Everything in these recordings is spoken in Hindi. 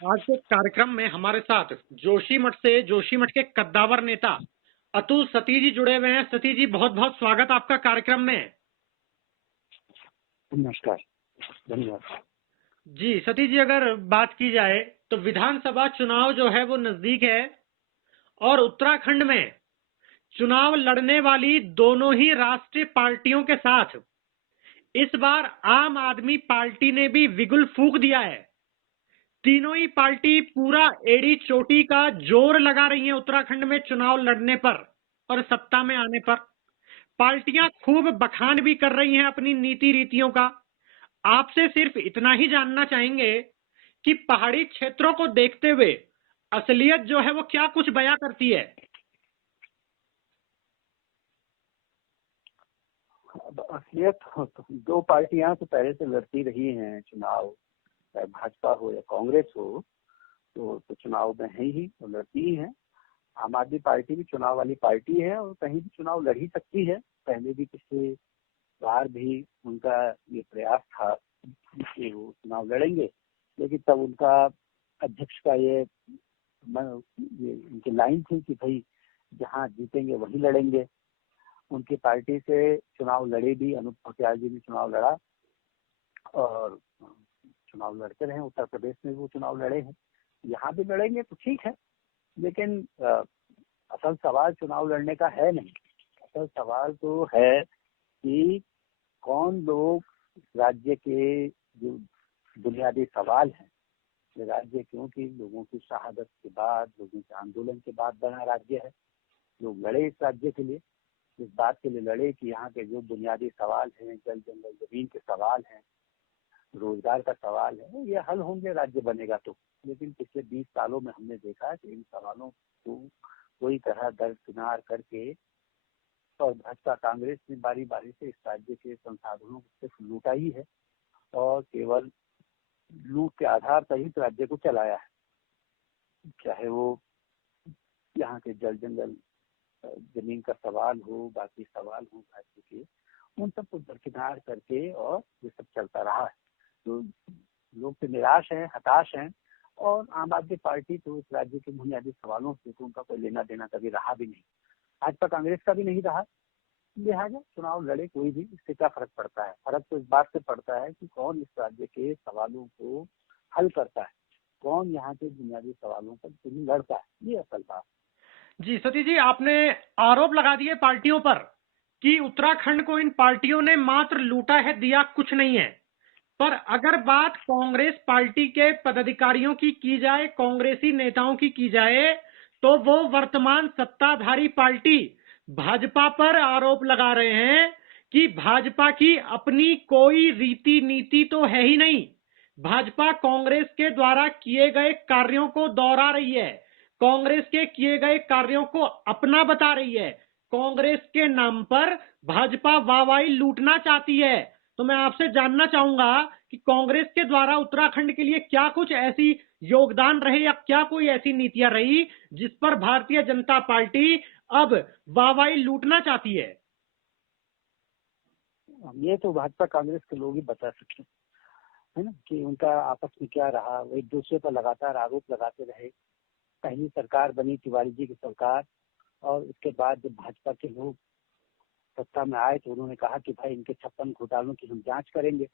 आज के कार्यक्रम में हमारे साथ जोशीमठ के कद्दावर नेता अतुल सती जी जुड़े हुए हैं। सती जी, बहुत बहुत स्वागत आपका कार्यक्रम में। नमस्कार, धन्यवाद। जी सती जी, अगर बात की जाए तो विधानसभा चुनाव जो है वो नजदीक है और उत्तराखंड में चुनाव लड़ने वाली दोनों ही राष्ट्रीय पार्टियों के साथ इस बार आम आदमी पार्टी ने भी बिगुल फूंक दिया है। तीनों ही पार्टी पूरा एड़ी चोटी का जोर लगा रही हैं उत्तराखंड में चुनाव लड़ने पर और सत्ता में आने पर। पार्टियां खूब बखान भी कर रही हैं अपनी नीति रीतियों का। आपसे सिर्फ इतना ही जानना चाहेंगे कि पहाड़ी क्षेत्रों को देखते हुए असलियत जो है वो क्या कुछ बयां करती है। अब असलियत तो दो पार्टियां तो पहले से लड़ती रही हैं चुनाव, चाहे भाजपा हो या कांग्रेस हो, तो चुनाव में है ही, तो लड़ती ही है। आम आदमी पार्टी भी चुनाव वाली पार्टी है और कहीं भी चुनाव लड़ ही सकती है। पहले भी पिछले बार भी उनका ये प्रयास था कि वो चुनाव लड़ेंगे, लेकिन तब उनका अध्यक्ष का ये उनकी लाइन थी कि भाई जहाँ जीतेंगे वही लड़ेंगे। उनकी पार्टी से चुनाव लड़े भी, अनूप पटियाल जी ने चुनाव लड़ा और चुनाव लड़ते रहे। उत्तर प्रदेश में भी वो चुनाव लड़े हैं, यहाँ भी लड़ेंगे तो ठीक है। लेकिन असल सवाल चुनाव लड़ने का है नहीं। असल सवाल तो है कि कौन लोग राज्य के जो बुनियादी सवाल हैं, ये राज्य क्योंकि लोगों की शहादत के बाद, लोगों के आंदोलन के बाद बना राज्य है। लोग लड़े इस राज्य के लिए, इस बात के लिए लड़े कि यहाँ के जो बुनियादी सवाल हैं, जल जंगल जमीन के सवाल हैं, रोजगार का सवाल है, ये हल होंगे राज्य बनेगा तो। लेकिन पिछले 20 सालों में हमने देखा कि इन सवालों को कोई तरह दरकिनार करके और भाजपा कांग्रेस ने बारी बारी से इस राज्य के संसाधनों को सिर्फ लूटा ही है और केवल लूट के आधार पर ही राज्य को चलाया है। चाहे वो यहाँ के जल जंगल जमीन का सवाल हो, बाकी सवाल हो राज्य के, उन सबको दरकिनार करके और ये सब चलता रहा है। तो लोग तो निराश हैं, हताश हैं और आम आदमी पार्टी तो इस राज्य के बुनियादी सवालों से तो उनका कोई लेना देना कभी रहा भी नहीं, भाजपा कांग्रेस का भी नहीं रहा। लिहाजा चुनाव लड़े कोई भी, इससे क्या फर्क पड़ता है? फर्क तो इस बात से पड़ता है कि कौन इस राज्य के सवालों को हल करता है, कौन यहाँ के बुनियादी सवालों पर लड़ता है, ये असल बात। जी सती जी, आपने आरोप लगा दिए पार्टियों पर कि उत्तराखंड को इन पार्टियों ने मात्र लूटा है, दिया कुछ नहीं है। पर अगर बात कांग्रेस पार्टी के पदाधिकारियों की जाए, कांग्रेसी नेताओं की जाए, तो वो वर्तमान सत्ताधारी पार्टी भाजपा पर आरोप लगा रहे हैं कि भाजपा की अपनी कोई रीति नीति तो है ही नहीं। भाजपा कांग्रेस के द्वारा किए गए कार्यों को दोहरा रही है, कांग्रेस के किए गए कार्यों को अपना बता रही है, कांग्रेस के नाम पर भाजपा वाहवाही लूटना चाहती है। तो मैं आपसे जानना चाहूंगा कि कांग्रेस के द्वारा उत्तराखंड के लिए क्या कुछ ऐसी योगदान रहे या क्या कोई ऐसी नीतियां रही जिस पर भारतीय जनता पार्टी अब वाहवाही लूटना चाहती है। ये तो भाजपा कांग्रेस के लोग ही बता सकते हैं, है ना, कि उनका आपस में क्या रहा। वो एक दूसरे पर लगातार आरोप लगाते रहे। पहली सरकार बनी तिवारी जी की सरकार, और उसके बाद जब भाजपा के लोग सत्ता में आए तो उन्होंने कहा कि भाई इनके 56 घोटालों की हम जांच करेंगे।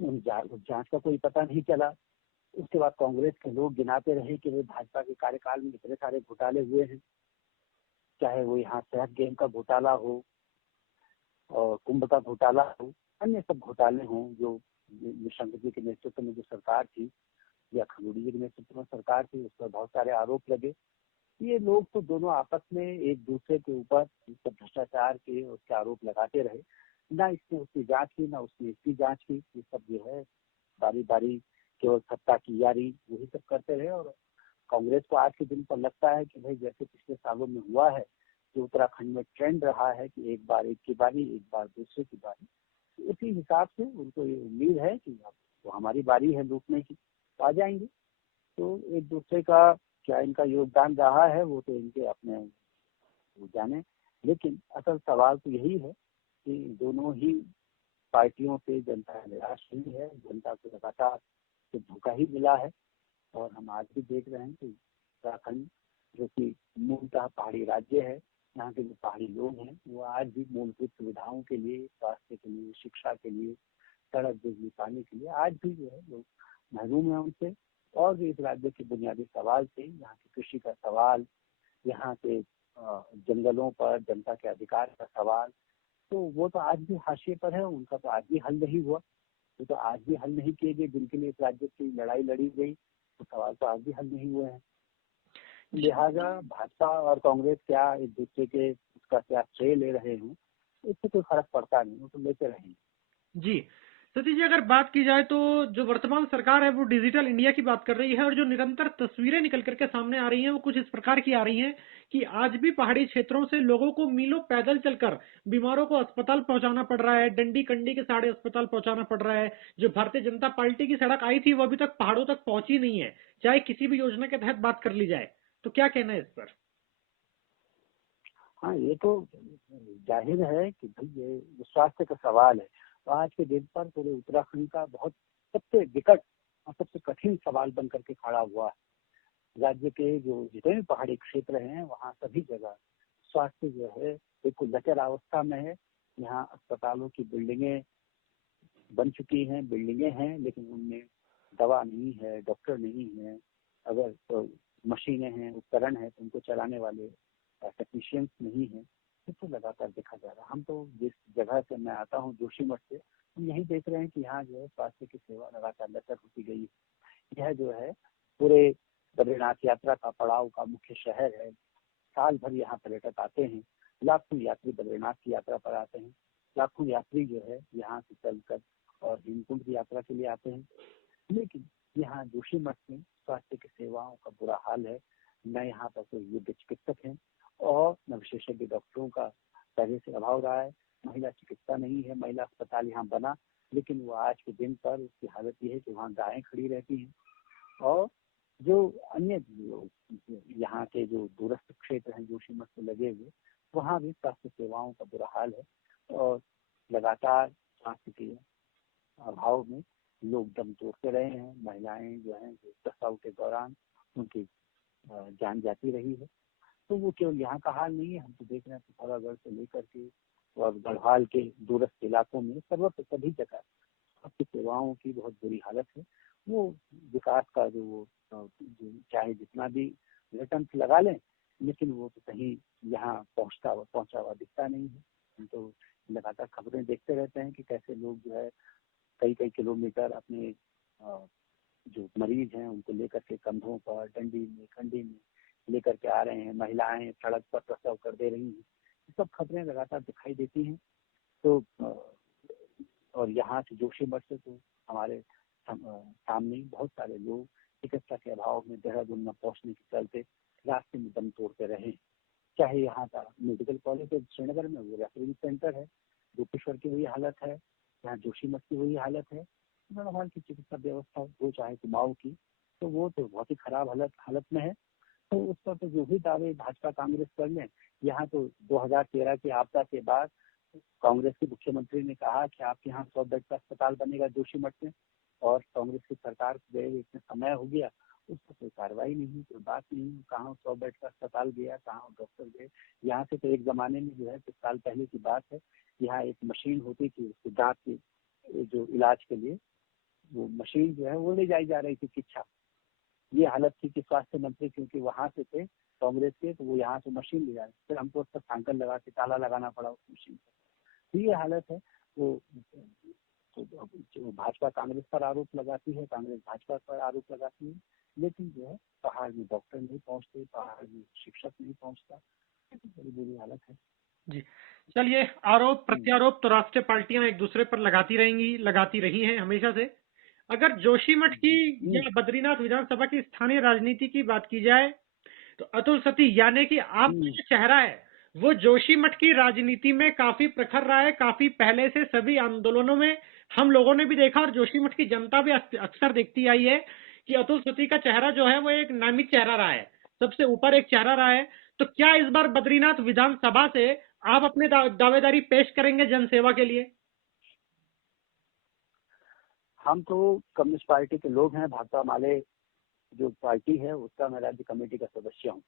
उस जांच का कोई पता नहीं चला। उसके बाद कांग्रेस के लोग गिनाते रहे कि भाई भाजपा के कार्यकाल में इतने सारे घोटाले हुए हैं, चाहे वो यहाँ सेहत गेम का घोटाला हो और कुंभ का घोटाला हो, अन्य सब घोटाले हों जो निशंक जी के नेतृत्व में जो सरकार थी या खजूरी जी के नेतृत्व में सरकार थी, उस पर बहुत सारे आरोप लगे। ये लोग तो दोनों आपस में एक दूसरे के ऊपर भ्रष्टाचार के उसके आरोप लगाते रहे। ना इसने उसकी जांच की, ना उसने इसकी जांच की। ये सब जो है बारी बारी केवल सत्ता की यारी यही सब करते रहे। और कांग्रेस को आज के दिन पर लगता है कि भाई जैसे पिछले सालों में हुआ है, जो उत्तराखंड में ट्रेंड रहा है कि एक बार एक की बारी, एक बार दूसरे की बारी, तो उसी हिसाब से उनको ये उम्मीद है कि अब तो हमारी बारी है लूटने की, तो आ जाएंगे। तो एक दूसरे का क्या इनका योगदान रहा है वो तो इनके अपने वो जाने। लेकिन असल सवाल तो यही है कि दोनों ही पार्टियों से जनता निराश हुई है, जनता को लगातार तो धोखा ही मिला है। और हम आज भी देख रहे हैं कि उत्तराखंड, जो कि मूलतः पहाड़ी राज्य है, यहाँ के जो पहाड़ी लोग हैं वो आज भी मूलभूत सुविधाओं के लिए, स्वास्थ्य के लिए, शिक्षा के लिए, सड़क, बिजली, पानी के लिए आज भी जो है लोग महरूम है उनसे। और भी इस राज्य के बुनियादी सवाल थे, यहाँ की कृषि का सवाल, यहाँ के जंगलों पर जनता के अधिकार का सवाल, तो वो तो आज भी हाशिए पर है, उनका तो आज भी हल नहीं हुआ। वो तो आज भी हल नहीं किए गए, जिनके लिए इस राज्य की लड़ाई लड़ी गई, वो सवाल तो आज भी हल नहीं हुए हैं। लिहाजा भाजपा और कांग्रेस क्या एक दूसरे के उसका क्या श्रेय ले रहे हैं, इससे कोई फर्क पड़ता नहीं, वो तो लेते रहेंगे। जी। सतीश जी, अगर बात की जाए तो जो वर्तमान सरकार है वो डिजिटल इंडिया की बात कर रही है, और जो निरंतर तस्वीरें निकल करके सामने आ रही हैं वो कुछ इस प्रकार की आ रही हैं कि आज भी पहाड़ी क्षेत्रों से लोगों को मीलों पैदल चलकर बीमारों को अस्पताल पहुंचाना पड़ रहा है, डंडी कंडी के साड़े अस्पताल पहुंचाना पड़ रहा है। जो भारतीय जनता पार्टी की सड़क आई थी वो अभी तक पहाड़ों तक पहुंची नहीं है, चाहे किसी भी योजना के तहत बात कर ली जाए। तो क्या कहना है इस पर? हाँ, ये तो जाहिर है कि भाई ये स्वास्थ्य का सवाल है, तो आज के दिन पर पूरे उत्तराखंड का बहुत सबसे विकट और सबसे कठिन सवाल बन करके खड़ा हुआ है। राज्य के जो जितने भी पहाड़ी क्षेत्र हैं वहाँ सभी जगह स्वास्थ्य जो है बिल्कुल जर्जर अवस्था में है। यहाँ अस्पतालों की बिल्डिंगें बन चुकी हैं, बिल्डिंगें हैं, लेकिन उनमें दवा नहीं है, डॉक्टर नहीं है। अगर तो मशीनें हैं, उपकरण है, तो उनको चलाने वाले टेक्नीशियंस नहीं है। ये तो लगातार देखा जा रहा है। हम तो जिस जगह से मैं आता हूँ, जोशीमठ से, हम यही देख रहे हैं कि यहाँ जो है स्वास्थ्य की सेवा लगातार लचर होती गई है। यह जो है पूरे बद्रीनाथ यात्रा का पड़ाव का मुख्य शहर है। साल भर यहाँ पर्यटक आते हैं, लाखों यात्री बद्रीनाथ की यात्रा पर आते हैं, लाखों यात्री जो है यहाँ से चलकर और हेमकुंड की यात्रा के लिए आते हैं। लेकिन यहाँ जोशीमठ में स्वास्थ्य की सेवाओं का बुरा हाल है। न यहाँ पर कोई योग्य चिकित्सक हैं और न विशेषज्ञ डॉक्टरों का पहले से अभाव रहा है। महिला चिकित्सा नहीं है, महिला अस्पताल यहाँ बना, लेकिन वो आज के दिन पर उसकी हालत ये है कि वहाँ गायें खड़ी रहती हैं। और जो अन्य यहाँ के जो दूरस्थ क्षेत्र हैं जोशीमठ से लगे हुए, वहाँ भी स्वास्थ्य सेवाओं का बुरा हाल है। और लगातार स्वास्थ्य के अभाव में लोग दम तोड़ते रहे हैं। महिलाएं जो हैं जो प्रसव के दौरान उनकी जान जाती रही है। तो वो केवल यहाँ का हाल नहीं है, हम तो देख रहे हैं पिथौरागढ़ से लेकर के और गढ़वाल के दूरस्थ इलाकों में सर्वत्र सभी जगह स्वास्थ्य सेवाओं की बहुत बुरी हालत है। वो विकास का जो चाहे जितना भी रिटर्न लगा लें, लेकिन वो तो कहीं यहाँ पहुंचा हुआ दिखता नहीं है। हम तो लगातार खबरें देखते रहते हैं कि कैसे लोग जो है कई कई किलोमीटर अपने जो मरीज हैं उनको लेकर के कंधों पर, डंडी में, कंडी में लेकर के आ रहे हैं। महिलाएं सड़क पर प्रसव कर दे रही हैं। ये सब खबरें लगातार दिखाई देती हैं। तो और यहाँ से जोशीमठ से तो हमारे सामने बहुत सारे लोग चिकित्सा के अभाव में देहरादून न पहुंचने के चलते रास्ते में दम तोड़ते रहे। चाहे यहाँ का मेडिकल कॉलेज श्रीनगर में वो रेफरल सेंटर है, गोपेश्वर की वही हालत है, यहाँ जोशीमठ की वही हालत है। बहरहाल की चिकित्सा व्यवस्था वो चाहे कुमाऊं की, तो वो तो बहुत ही खराब हालत में है। तो उस पर तो जो भी दावे भाजपा कांग्रेस कर लें, यहाँ तो 2013 की आपदा के बाद कांग्रेस के मुख्यमंत्री ने कहा कि आपके यहाँ 100 बेड का अस्पताल बनेगा जोशीमठ में, और कांग्रेस की सरकार गए इतने समय हो गया, उस पर कोई कार्रवाई नहीं, कोई बात नहीं। कहाँ 100 बेड का अस्पताल गया, कहाँ डॉक्टर गए। यहाँ से तो एक जमाने में जो है कुछ साल पहले की बात है, यहाँ एक मशीन होती थी उसके दांत की जो इलाज के लिए, वो मशीन जो है वो ले जाई जा रही थी किच्छा। ये हालत थी कि स्वास्थ्य मंत्री क्योंकि वहां से थे कांग्रेस के, तो वो यहाँ से मशीन ले जा रहे, फिर हमको उस पर सांकल लगा के ताला लगाना पड़ा उस मशीन पर। तो ये हालत है। तो भाजपा कांग्रेस पर आरोप लगाती है, कांग्रेस भाजपा पर आरोप लगाती है, लेकिन जो है पहाड़ में डॉक्टर नहीं पहुंचते, पहाड़ में शिक्षक नहीं पहुंचता। तो बड़ी बुरी हालत है जी। चलिए, आरोप प्रत्यारोप तो राष्ट्रीय पार्टियां एक दूसरे पर लगाती रही हैं हमेशा से। अगर जोशीमठ की या बद्रीनाथ विधानसभा की स्थानीय राजनीति की बात की जाए, तो अतुल सती यानी कि आपका जो चेहरा है वो जोशीमठ की राजनीति में काफी प्रखर रहा है। काफी पहले से सभी आंदोलनों में हम लोगों ने भी देखा, और जोशीमठ की जनता भी अक्सर देखती आई है कि अतुल सती का चेहरा जो है वो एक नामित चेहरा रहा है, सबसे ऊपर एक चेहरा रहा है। तो क्या इस बार बद्रीनाथ विधानसभा से आप अपने दावेदारी पेश करेंगे जनसेवा के लिए? हम तो कम्युनिस्ट पार्टी के लोग हैं, भाकपा माले जो पार्टी है उसका मैं राज्य कमेटी का सदस्य हूँ।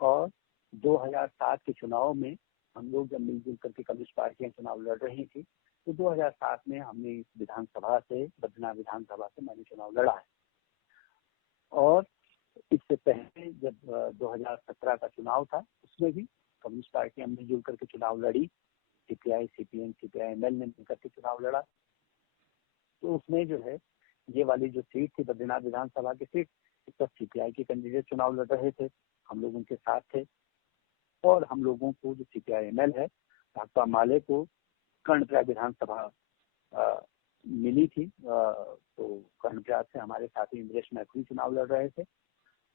और 2007 के चुनाव में हम लोग जब मिलजुल करके कम्युनिस्ट पार्टियां चुनाव लड़ रही थी, तो 2007 में हमने इस विधानसभा से, बद्रीनाथ विधानसभा से मैंने चुनाव लड़ा है। और इससे पहले जब 2017 का चुनाव था, उसमें भी कम्युनिस्ट पार्टियां मिलजुल करके चुनाव लड़ी, सीपीआई, सीपीएम, सीपीआई-एमएल ने मिलकर के चुनाव लड़ा। तो उसमें जो है ये वाली जो सीट थी बद्रीनाथ विधानसभा की सीट, इस पर सीपीआई के कैंडिडेट चुनाव लड़ रहे थे, हम लोग उनके साथ थे। और हम लोगों को जो सीपीआई-एमएल है, भाकपा माले को कर्णप्रयाग विधानसभा मिली थी। तो कर्णप्रयाग से हमारे साथी इंद्रेश मैथिली चुनाव लड़ रहे थे।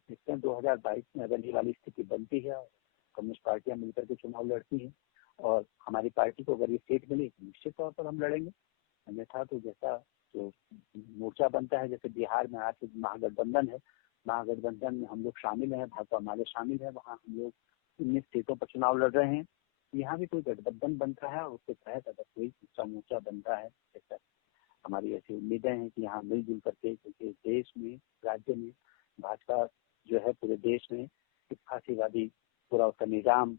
इसमें 2022 में अगर ये वाली स्थिति बनती है, कम्युनिस्ट पार्टियां मिलकर के चुनाव लड़ती हैं और हमारी पार्टी को अगर ये सीट मिली तो निश्चित तौर पर हम लड़ेंगे। अन्यथा तो जैसा जो मोर्चा बनता है, जैसे बिहार में आज महागठबंधन है, महागठबंधन में हम लोग शामिल हैं, भाकपा माले शामिल है, वहाँ हम लोग 19 सीटों पर चुनाव लड़ रहे हैं। यहाँ भी कोई गठबंधन बनता है और उसके तहत अगर कोई दूसरा मोर्चा बनता है, जैसा हमारी ऐसी उम्मीदें हैं कि यहाँ मिलजुल करके, क्योंकि देश में, राज्य में भाजपा जो है पूरे देश में एक फांसीवादी पूरा उसका निजाम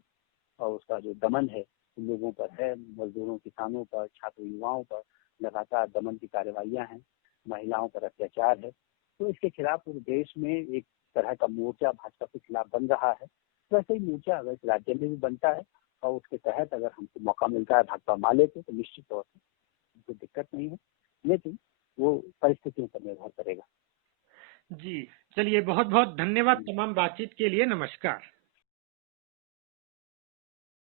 और उसका जो दमन है उन लोगों पर है, मजदूरों, किसानों पर, छात्र, युवाओं पर लगातार दमन की कार्रवाइयां हैं, महिलाओं पर अत्याचार है। तो इसके खिलाफ पूरे देश में एक तरह का मोर्चा भाजपा के खिलाफ बन रहा है। वैसे ही मोर्चा अगर इस राज्य में भी बनता है और उसके तहत अगर हमको मौका मिलता है भाकपा माले को, तो निश्चित तौर से कोई दिक्कत नहीं है, लेकिन वो परिस्थितियों पर निर्भर करेगा। जी, चलिए बहुत बहुत धन्यवाद तमाम बातचीत के लिए। नमस्कार।